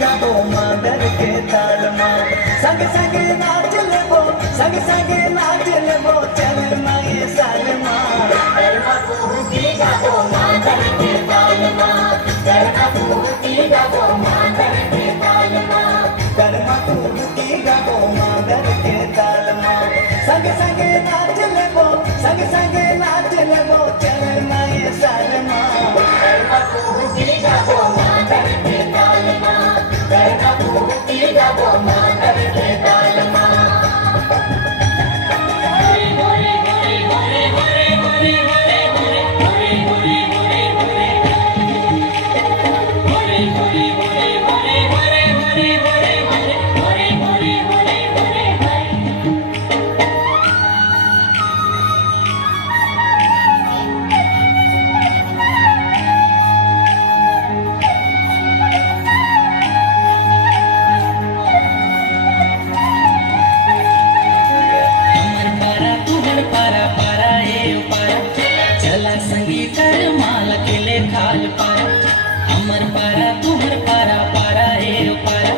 गाबो मादर के ताल माँ संग संग नाच लेबो संग संग नाच लेबो चल माए साल माँ गरमा फूकी गाबो मादर के ताल माँ गरमा फूकी गाबो मादर के ताल माँ गरमा फूकी गाबो मादर के ताल माँ संग संग नाच लेबो संग संग नाच लेबो चल माए साल माँ गरमा फूकी गाबो मादर के ताल माँ गरमा फूकी गाबो मादर के ताल माँ अमर पारा तुहर पारा पारा ए पारा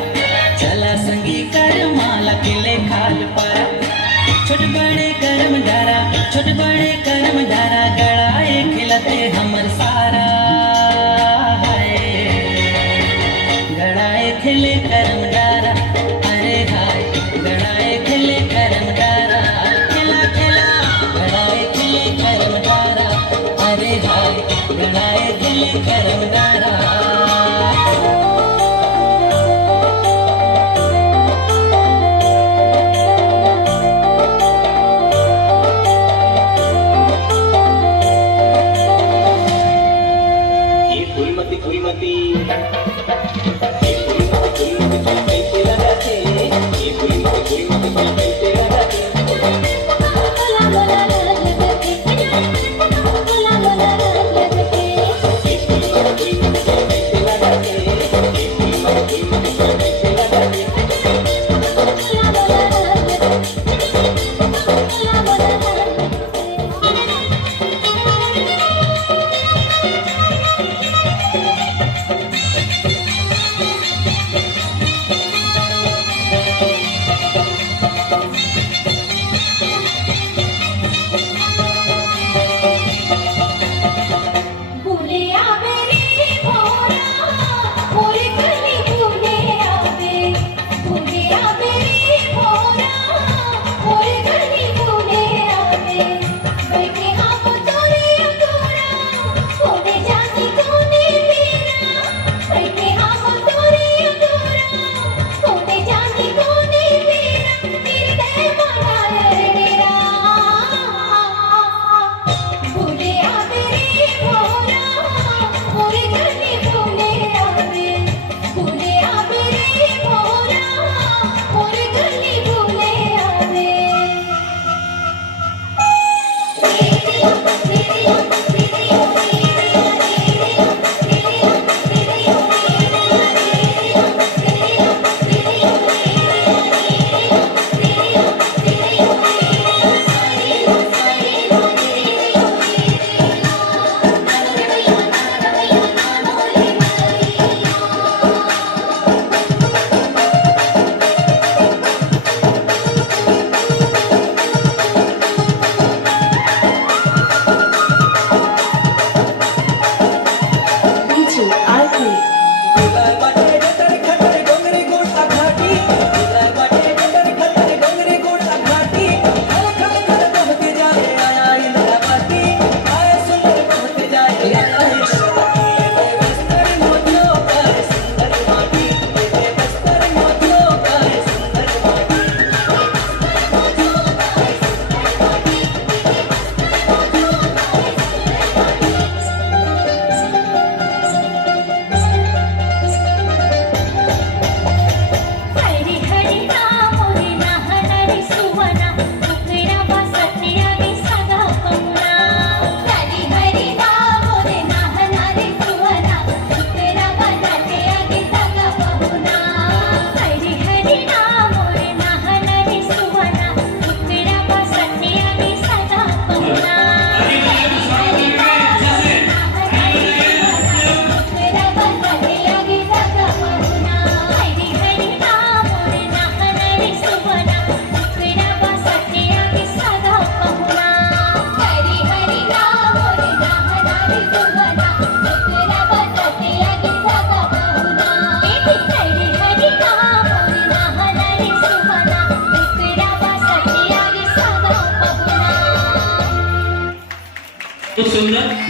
चला संगी कर माला किले खाल पारा छोट बड़े करम डारा छोट बड़े करम डारा गड़ाए खिलते हमर सारा है गड़ाए खिले करम डारा अरे हाय गड़ाए खिले करम डारा खिला खिला गड़ाए खिले करम डारा अरे हाय गड़ाए खिले करम डारा Thank you.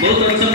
बहुत अच्छा